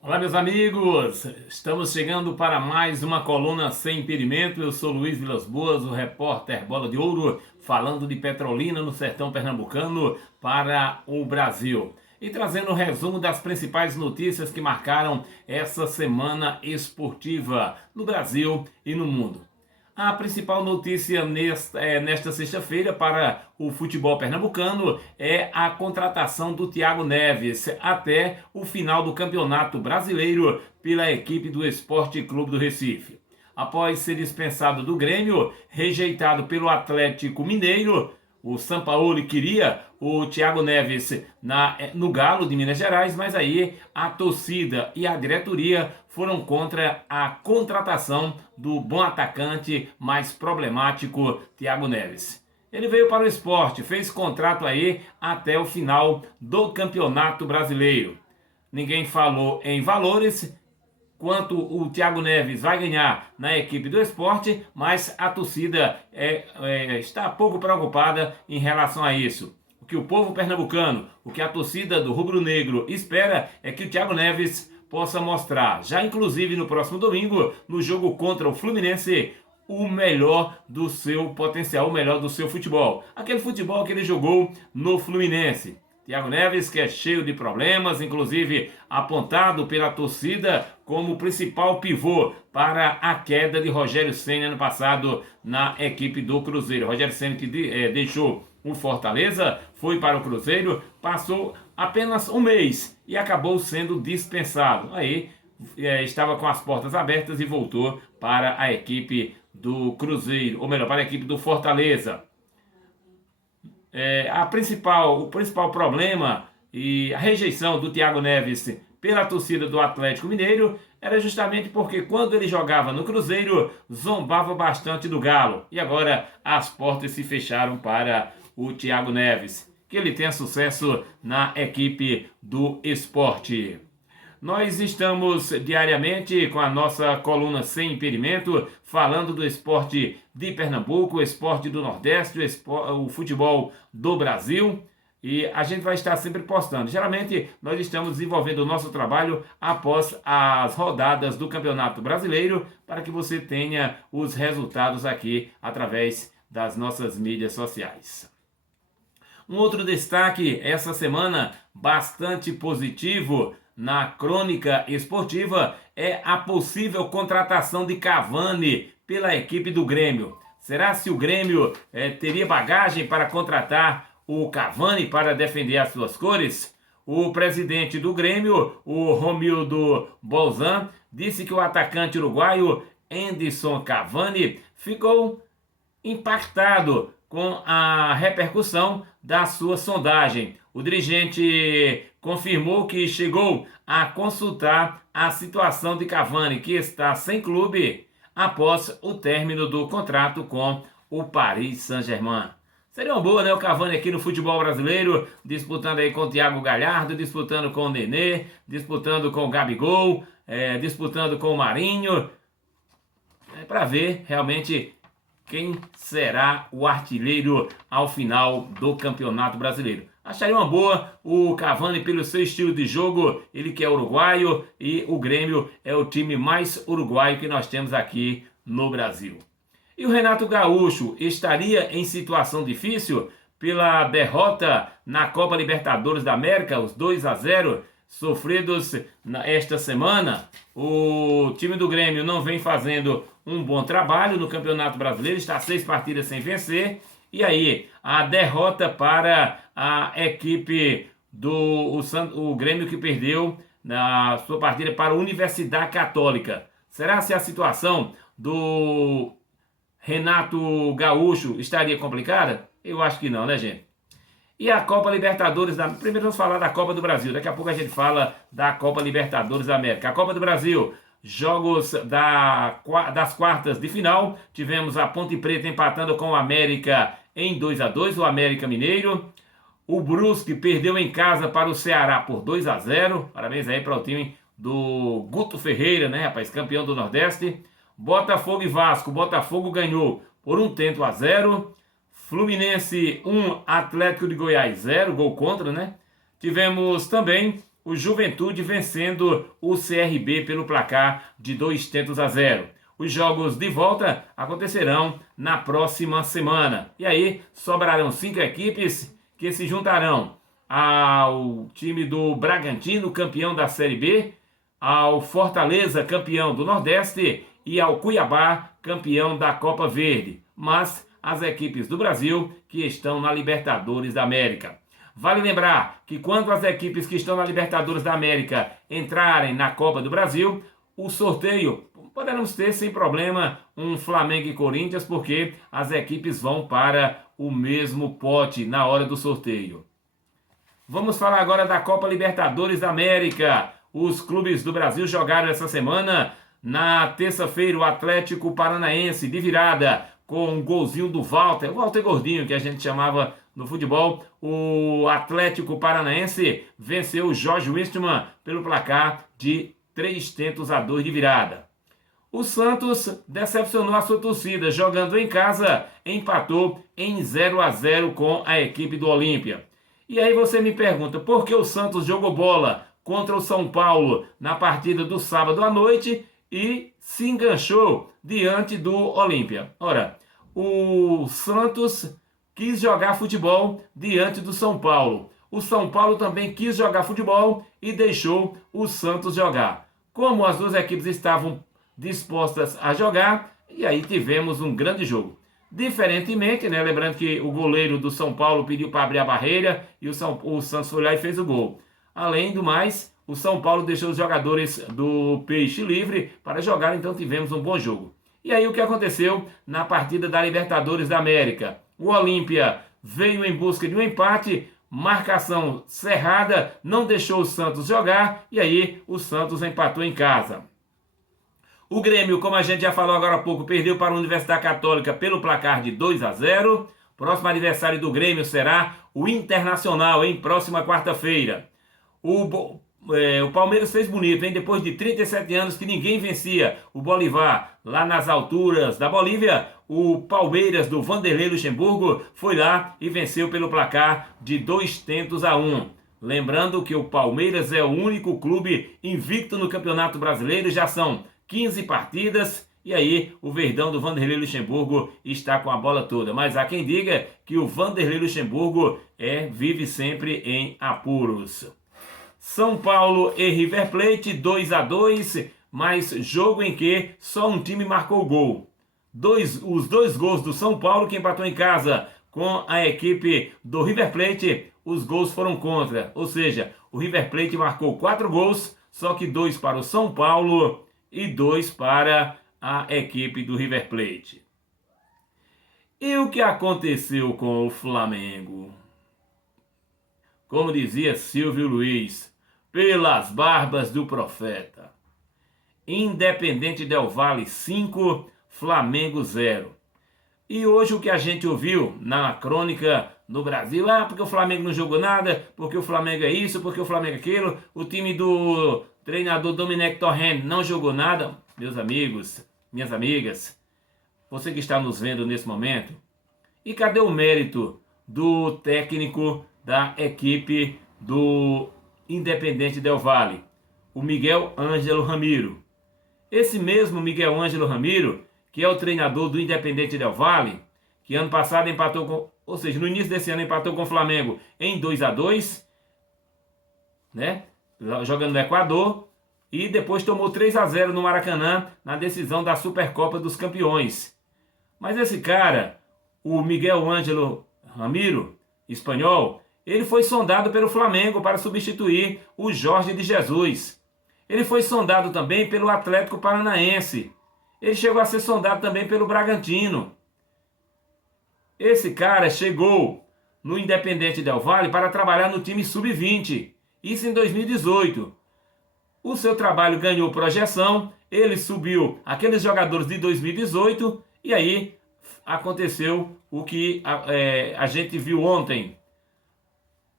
Olá, meus amigos! Estamos chegando para mais uma coluna sem impedimento. Eu sou Luiz Vilas Boas, o repórter Bola de Ouro, falando de Petrolina, no sertão pernambucano, para o Brasil. E trazendo o resumo das principais notícias que marcaram essa semana esportiva no Brasil e no mundo. A principal notícia nesta sexta-feira para o futebol pernambucano é a contratação do Thiago Neves até o final do Campeonato Brasileiro pela equipe do Esporte Clube do Recife. Após ser dispensado do Grêmio, rejeitado pelo Atlético Mineiro, o Sampaoli queria o Thiago Neves no Galo de Minas Gerais, mas aí a torcida e a diretoria foram contra a contratação do bom atacante mais problemático Thiago Neves. Ele veio para o esporte, fez contrato aí até o final do Campeonato Brasileiro. Ninguém falou em valores, quanto o Thiago Neves vai ganhar na equipe do esporte, mas a torcida está pouco preocupada em relação a isso. O que o povo pernambucano, o que a torcida do rubro-negro espera é que o Thiago Neves possa mostrar, já inclusive no próximo domingo, no jogo contra o Fluminense, o melhor do seu potencial, o melhor do seu futebol. Aquele futebol que ele jogou no Fluminense. Thiago Neves, que é cheio de problemas, inclusive apontado pela torcida como principal pivô para a queda de Rogério Ceni ano passado na equipe do Cruzeiro. Rogério Ceni que deixou o Fortaleza, foi para o Cruzeiro, passou apenas um mês e acabou sendo dispensado. Aí estava com as portas abertas e voltou para a equipe do Cruzeiro, ou melhor, para a equipe do Fortaleza. O principal problema e a rejeição do Thiago Neves pela torcida do Atlético Mineiro era justamente porque quando ele jogava no Cruzeiro, zombava bastante do Galo. E agora as portas se fecharam para o Thiago Neves. Que ele tenha sucesso na equipe do esporte. Nós estamos diariamente com a nossa coluna Sem Impedimento, falando do esporte de Pernambuco, o esporte do Nordeste, o futebol do Brasil. E a gente vai estar sempre postando. Geralmente nós estamos desenvolvendo o nosso trabalho após as rodadas do Campeonato Brasileiro, para que você tenha os resultados aqui através das nossas mídias sociais. Um outro destaque essa semana, bastante positivo, na crônica esportiva, é a possível contratação de Cavani pela equipe do Grêmio. Será se o Grêmio teria bagagem para contratar o Cavani para defender as suas cores? O presidente do Grêmio, o Romildo Bolzan, disse que o atacante uruguaio Edinson Cavani ficou impactado com a repercussão da sua sondagem. O dirigente confirmou que chegou a consultar a situação de Cavani, que está sem clube após o término do contrato com o Paris Saint-Germain. Seria uma boa, né? O Cavani aqui no futebol brasileiro, disputando aí com o Thiago Galhardo, disputando com o Nenê, disputando com o Gabigol, disputando com o Marinho. Para ver realmente quem será o artilheiro ao final do Campeonato Brasileiro. Acharia uma boa o Cavani pelo seu estilo de jogo, ele que é uruguaio, e o Grêmio é o time mais uruguaio que nós temos aqui no Brasil. E o Renato Gaúcho estaria em situação difícil pela derrota na Copa Libertadores da América, os 2-0 sofridos esta semana. O time do Grêmio não vem fazendo um bom trabalho no Campeonato Brasileiro, está 6 partidas sem vencer. E aí, a derrota para a equipe do Grêmio, que perdeu na sua partida para a Universidade Católica. Será se a situação do Renato Gaúcho estaria complicada? Eu acho que não, né, gente? E a Copa Libertadores Primeiro vamos falar da Copa do Brasil, daqui a pouco a gente fala da Copa Libertadores da América. A Copa do Brasil, jogos das quartas de final, tivemos a Ponte Preta empatando com o América em 2-2, o América Mineiro. O Brusque perdeu em casa para o Ceará por 2-0, parabéns aí para o time do Guto Ferreira, né, rapaz, campeão do Nordeste. Botafogo e Vasco, Botafogo ganhou por 1-0. Fluminense 1, Atlético de Goiás 0, gol contra, né? Tivemos também o Juventude vencendo o CRB pelo placar de 2-0. Os jogos de volta acontecerão na próxima semana. E aí sobrarão 5 equipes que se juntarão ao time do Bragantino, campeão da Série B, ao Fortaleza, campeão do Nordeste, e ao Cuiabá, campeão da Copa Verde. Mas as equipes do Brasil que estão na Libertadores da América. Vale lembrar que quando as equipes que estão na Libertadores da América entrarem na Copa do Brasil, o sorteio poderemos ter sem problema um Flamengo e Corinthians, porque as equipes vão para o mesmo pote na hora do sorteio. Vamos falar agora da Copa Libertadores da América. Os clubes do Brasil jogaram essa semana. Na terça-feira, o Atlético Paranaense de virada com um golzinho do Walter, o Walter Gordinho, que a gente chamava no futebol. O Atlético Paranaense venceu o Jorge Wilstermann pelo placar de 3-2 de virada. O Santos decepcionou a sua torcida, jogando em casa, empatou em 0-0 com a equipe do Olímpia. E aí você me pergunta, por que o Santos jogou bola contra o São Paulo na partida do sábado à noite e se enganchou diante do Olímpia? Ora, o Santos quis jogar futebol diante do São Paulo. O São Paulo também quis jogar futebol e deixou o Santos jogar. Como as duas equipes estavam dispostas a jogar, e aí tivemos um grande jogo. Diferentemente, né, lembrando que o goleiro do São Paulo pediu para abrir a barreira e o Santos foi lá e fez o gol. Além do mais, o São Paulo deixou os jogadores do Peixe livre para jogar, então tivemos um bom jogo. E aí o que aconteceu na partida da Libertadores da América? O Olímpia veio em busca de um empate, marcação cerrada, não deixou o Santos jogar, e aí o Santos empatou em casa. O Grêmio, como a gente já falou agora há pouco, perdeu para a Universidade Católica pelo placar de 2-0. Próximo adversário do Grêmio será o Internacional, em próxima quarta-feira. O Palmeiras fez bonito, hein? Depois de 37 anos que ninguém vencia o Bolívar lá nas alturas da Bolívia, o Palmeiras do Vanderlei Luxemburgo foi lá e venceu pelo placar de 2-1. Lembrando que o Palmeiras é o único clube invicto no Campeonato Brasileiro, já são 15 partidas, e aí o Verdão do Vanderlei Luxemburgo está com a bola toda. Mas há quem diga que o Vanderlei Luxemburgo vive sempre em apuros. São Paulo e River Plate, 2-2, mas jogo em que só um time marcou gol. Os dois gols do São Paulo, que empatou em casa com a equipe do River Plate, os gols foram contra. Ou seja, o River Plate marcou 4 gols, só que 2 para o São Paulo e 2 para a equipe do River Plate. E o que aconteceu com o Flamengo? Como dizia Silvio Luiz, pelas barbas do profeta. Independente Del Valle 5, Flamengo 0. E hoje o que a gente ouviu na crônica no Brasil, porque o Flamengo não jogou nada, porque o Flamengo é isso, porque o Flamengo é aquilo, o time do treinador Domenech Torrent não jogou nada. Meus amigos, minhas amigas, você que está nos vendo nesse momento, e cadê o mérito do técnico da equipe do Independente Del Valle? O Miguel Ângelo Ramiro. Esse mesmo Miguel Ângelo Ramiro, que é o treinador do Independente Del Valle, que ano passado empatou com, ou seja, no início desse ano empatou com o Flamengo em 2-2, né? Jogando no Equador, e depois tomou 3-0 no Maracanã na decisão da Supercopa dos Campeões. Mas esse cara, o Miguel Ângelo Ramiro, espanhol, ele foi sondado pelo Flamengo para substituir o Jorge de Jesus. Ele foi sondado também pelo Atlético Paranaense. Ele chegou a ser sondado também pelo Bragantino. Esse cara chegou no Independente Del Valle para trabalhar no time sub-20. Isso em 2018. O seu trabalho ganhou projeção, ele subiu aqueles jogadores de 2018 e aí aconteceu o que a gente viu ontem.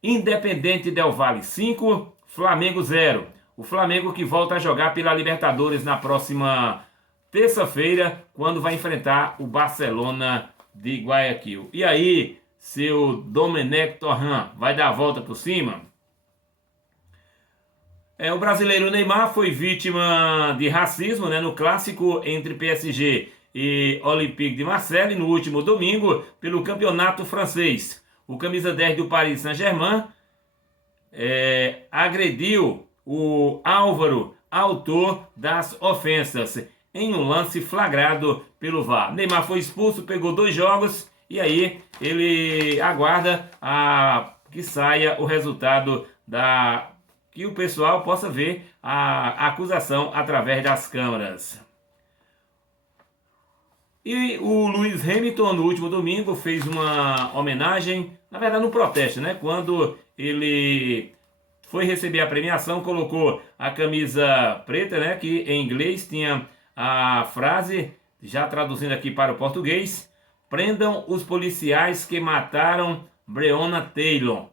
Independente Del Valle 5, Flamengo 0. O Flamengo que volta a jogar pela Libertadores na próxima terça-feira, quando vai enfrentar o Barcelona de Guayaquil. E aí, seu Domenech Torrent vai dar a volta por cima? O brasileiro Neymar foi vítima de racismo, né, no clássico entre PSG e Olympique de Marseille no último domingo pelo campeonato francês. O camisa 10 do Paris Saint-Germain agrediu o Álvaro, autor das ofensas, em um lance flagrado pelo VAR. Neymar foi expulso, pegou 2 jogos e aí ele aguarda que saia o resultado que o pessoal possa ver a acusação através das câmeras. E o Lewis Hamilton, no último domingo, fez uma homenagem, na verdade um protesto, né? Quando ele foi receber a premiação, colocou a camisa preta, né? Que em inglês tinha a frase, já traduzindo aqui para o português: prendam os policiais que mataram Breonna Taylor.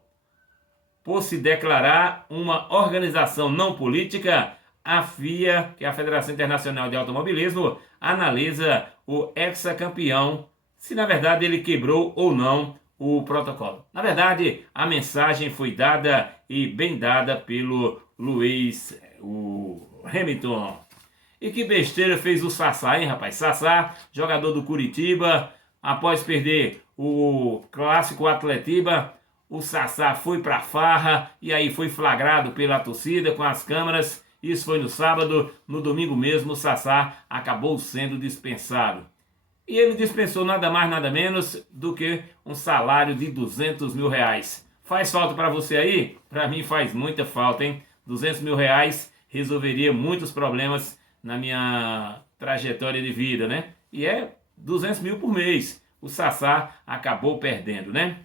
Por se declarar uma organização não política, a FIA, que é a Federação Internacional de Automobilismo, analisa o ex-campeão, se na verdade ele quebrou ou não o protocolo. Na verdade, a mensagem foi dada e bem dada pelo Lewis Hamilton. E que besteira fez o Sassá, hein, rapaz? Sassá, jogador do Curitiba, após perder o clássico Atletiba, o Sassá foi pra farra e aí foi flagrado pela torcida com as câmeras. Isso foi no sábado. No domingo mesmo, o Sassá acabou sendo dispensado. E ele dispensou nada mais, nada menos do que um salário de R$200 mil. Faz falta para você aí? Para mim faz muita falta, hein? R$200 mil resolveria muitos problemas na minha trajetória de vida, né? E é 200 mil por mês. O Sassá acabou perdendo, né?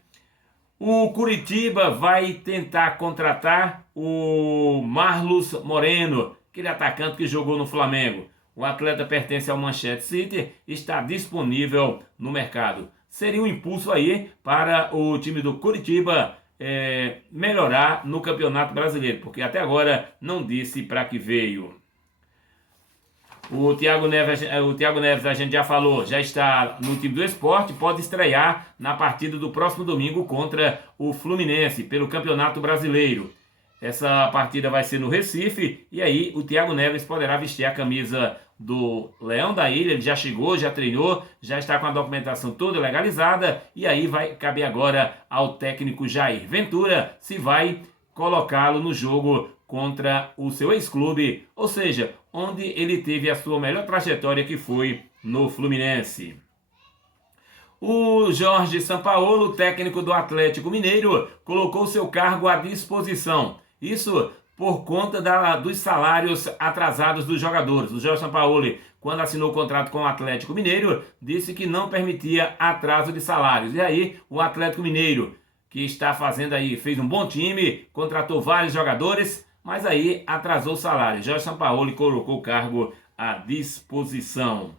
O Curitiba vai tentar contratar o Marlos Moreno, aquele atacante que jogou no Flamengo. O atleta pertence ao Manchester City e está disponível no mercado. Seria um impulso aí para o time do Curitiba melhorar no Campeonato Brasileiro, porque até agora não disse para que veio. O Thiago Neves, a gente já falou, já está no time do Sport, pode estrear na partida do próximo domingo contra o Fluminense, pelo Campeonato Brasileiro. Essa partida vai ser no Recife, e aí o Thiago Neves poderá vestir a camisa do Leão da Ilha. Ele já chegou, já treinou, já está com a documentação toda legalizada, e aí vai caber agora ao técnico Jair Ventura se vai colocá-lo no jogo contra o seu ex-clube, ou seja, onde ele teve a sua melhor trajetória, que foi no Fluminense. O Jorge Sampaoli, técnico do Atlético Mineiro, colocou seu cargo à disposição. Isso por conta dos salários atrasados dos jogadores. O Jorge Sampaoli, quando assinou o contrato com o Atlético Mineiro, disse que não permitia atraso de salários. E aí, o Atlético Mineiro, que está fazendo aí, fez um bom time, contratou vários jogadores, mas aí atrasou o salário. Jorge Sampaoli colocou o cargo à disposição.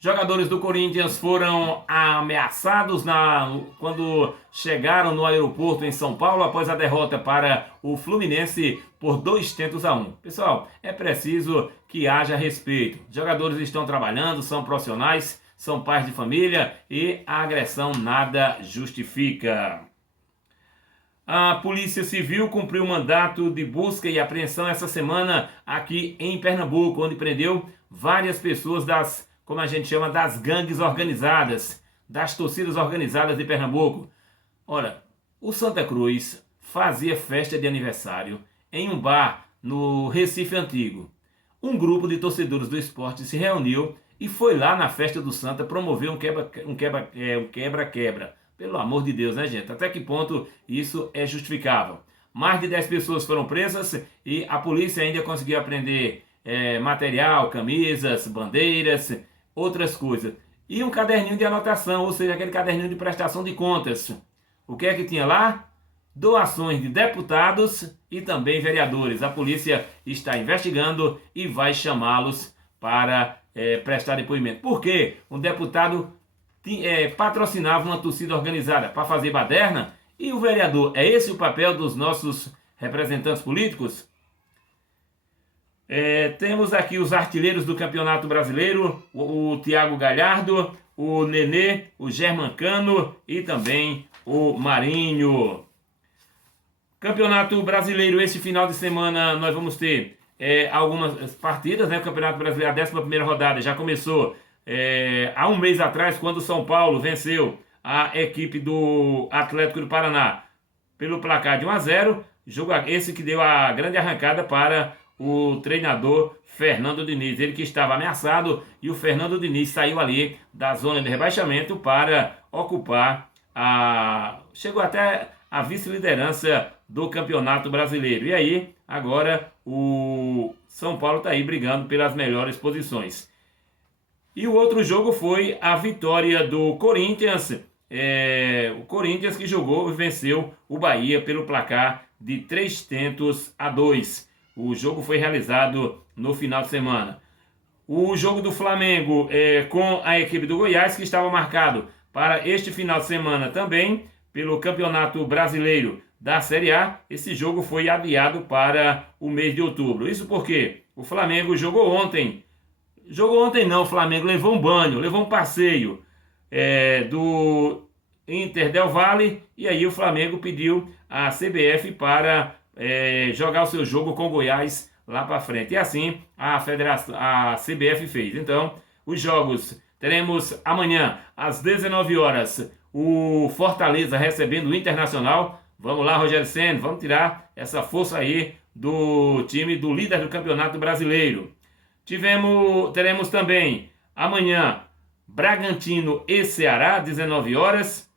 Jogadores do Corinthians foram ameaçados quando chegaram no aeroporto em São Paulo após a derrota para o Fluminense por 2-1. Pessoal, é preciso que haja respeito. Os jogadores estão trabalhando, são profissionais, são pais de família e a agressão nada justifica. A Polícia Civil cumpriu mandato de busca e apreensão essa semana aqui em Pernambuco, onde prendeu várias pessoas como a gente chama, das gangues organizadas, das torcidas organizadas de Pernambuco. Ora, o Santa Cruz fazia festa de aniversário em um bar no Recife Antigo. Um grupo de torcedores do esporte se reuniu e foi lá na festa do Santa promover um quebra-quebra. Pelo amor de Deus, né, gente? Até que ponto isso é justificável? Mais de 10 pessoas foram presas e a polícia ainda conseguiu apreender material, camisas, bandeiras, outras coisas. E um caderninho de anotação, ou seja, aquele caderninho de prestação de contas. O que é que tinha lá? Doações de deputados e também vereadores. A polícia está investigando e vai chamá-los para prestar depoimento. Por quê? Um deputado patrocinava uma torcida organizada para fazer baderna, e o vereador, é esse o papel dos nossos representantes políticos? Temos aqui os artilheiros do Campeonato Brasileiro, o Thiago Galhardo, o Nenê, o Germancano e também o Marinho. Campeonato Brasileiro, esse final de semana nós vamos ter algumas partidas, né? O Campeonato Brasileiro, a 11ª rodada já começou há um mês atrás, quando o São Paulo venceu a equipe do Atlético do Paraná pelo placar de 1-0. Jogo esse que deu a grande arrancada para o treinador Fernando Diniz. Ele que estava ameaçado, e o Fernando Diniz saiu ali da zona de rebaixamento para ocupar chegou até a vice-liderança do Campeonato Brasileiro. E aí, agora o São Paulo está aí brigando pelas melhores posições. E o outro jogo foi a vitória do Corinthians. O Corinthians que jogou e venceu o Bahia pelo placar de 3-2. O jogo foi realizado no final de semana. O jogo do Flamengo com a equipe do Goiás, que estava marcado para este final de semana também, pelo Campeonato Brasileiro da Série A, esse jogo foi adiado para o mês de outubro. Isso porque o Flamengo jogou ontem. Jogou ontem não, o Flamengo levou um banho, levou um passeio do Inter del Valle, e aí o Flamengo pediu a CBF para jogar o seu jogo com o Goiás lá para frente. E assim a CBF fez. Então, os jogos teremos amanhã às 19 horas o Fortaleza recebendo o Internacional. Vamos lá, Rogério Ceni, vamos tirar essa força aí do time do líder do Campeonato Brasileiro. Teremos também amanhã Bragantino e Ceará, 19 horas.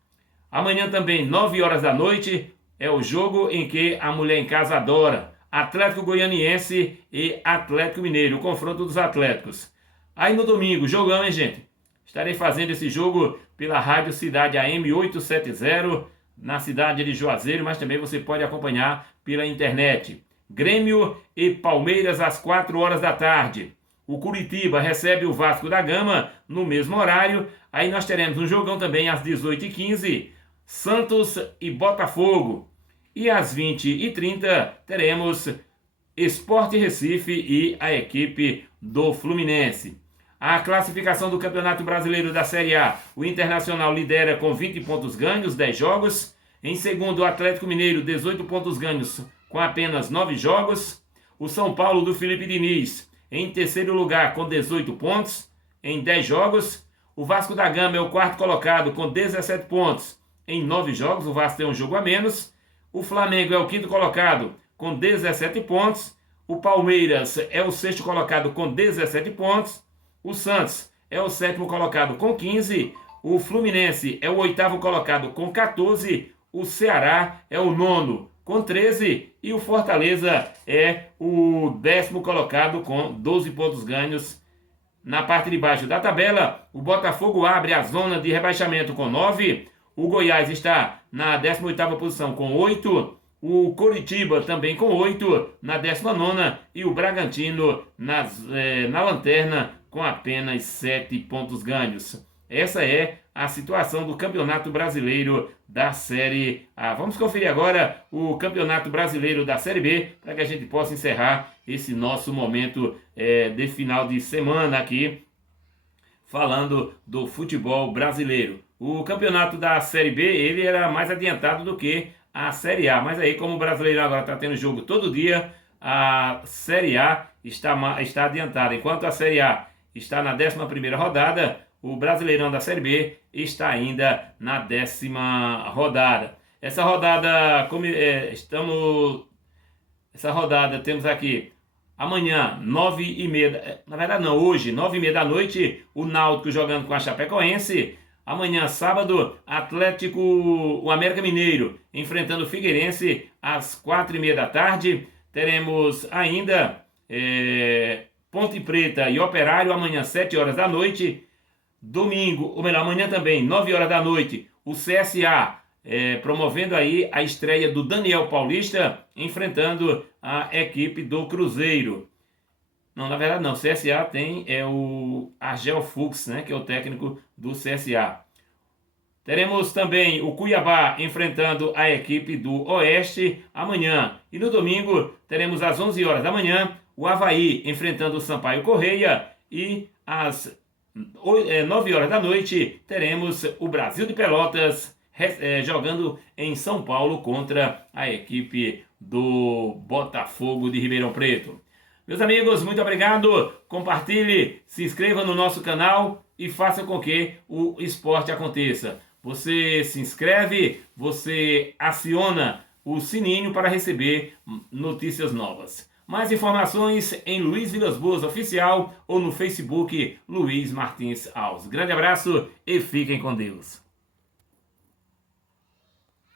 Amanhã também, 9 horas da noite, é o jogo em que a mulher em casa adora. Atlético Goianiense e Atlético Mineiro, o confronto dos Atléticos. Aí no domingo, jogão, hein, gente? Estarei fazendo esse jogo pela Rádio Cidade AM 870, na cidade de Juazeiro, mas também você pode acompanhar pela internet. Grêmio e Palmeiras às 4 horas da tarde. O Curitiba recebe o Vasco da Gama no mesmo horário. Aí nós teremos um jogão também às 18h15, Santos e Botafogo. E às 20h30 teremos Sport Recife e a equipe do Fluminense. A classificação do Campeonato Brasileiro da Série A, o Internacional lidera com 20 pontos ganhos, 10 jogos. Em segundo, o Atlético Mineiro, 18 pontos ganhos com apenas 9 jogos. O São Paulo do Felipe Diniz, em terceiro lugar com 18 pontos em 10 jogos. O Vasco da Gama é o quarto colocado com 17 pontos em 9 jogos. O Vasco tem um jogo a menos. O Flamengo é o quinto colocado com 17 pontos. O Palmeiras é o sexto colocado com 17 pontos. O Santos é o sétimo colocado com 15. O Fluminense é o oitavo colocado com 14. O Ceará é o nono com 13. E o Fortaleza é o 10º colocado com 12 pontos ganhos. Na parte de baixo da tabela, o Botafogo abre a zona de rebaixamento com 9. O Goiás está na 18ª posição com 8. O Coritiba também com 8 na 19ª. E o Bragantino na lanterna com apenas 7 pontos ganhos. Essa é a situação do Campeonato Brasileiro da Série A. Vamos conferir agora o Campeonato Brasileiro da Série B, para que a gente possa encerrar esse nosso momento de final de semana aqui, falando do futebol brasileiro. O campeonato da Série B, ele era mais adiantado do que a Série A, mas aí como o brasileiro agora está tendo jogo todo dia, a Série A está adiantada, enquanto a Série A está na 11ª rodada, o Brasileirão da Série B está ainda na 10ª rodada. Essa rodada, essa rodada temos aqui amanhã, 9h30, na verdade não, hoje, 9h30 da noite, o Náutico jogando com a Chapecoense. Amanhã, sábado, o América Mineiro enfrentando o Figueirense às 4h30 da tarde. Teremos ainda Ponte Preta e Operário amanhã, 7 horas da noite. Domingo, ou melhor, amanhã também, 9 horas da noite, o CSA promovendo aí a estreia do Daniel Paulista, enfrentando a equipe do Cruzeiro. Não, na verdade não, o CSA tem o Argel Fux, né, que é o técnico do CSA. Teremos também o Cuiabá enfrentando a equipe do Oeste amanhã. E no domingo teremos às 11 horas da manhã o Avaí enfrentando o Sampaio Correia. E às 9 horas da noite teremos o Brasil de Pelotas jogando em São Paulo contra a equipe do Botafogo de Ribeirão Preto. Meus amigos, muito obrigado. Compartilhe, se inscreva no nosso canal e faça com que o esporte aconteça. Você se inscreve, você aciona o sininho para receber notícias novas. Mais informações em Luiz Vilas Boas Oficial ou no Facebook Luiz Martins Alves. Grande abraço e fiquem com Deus.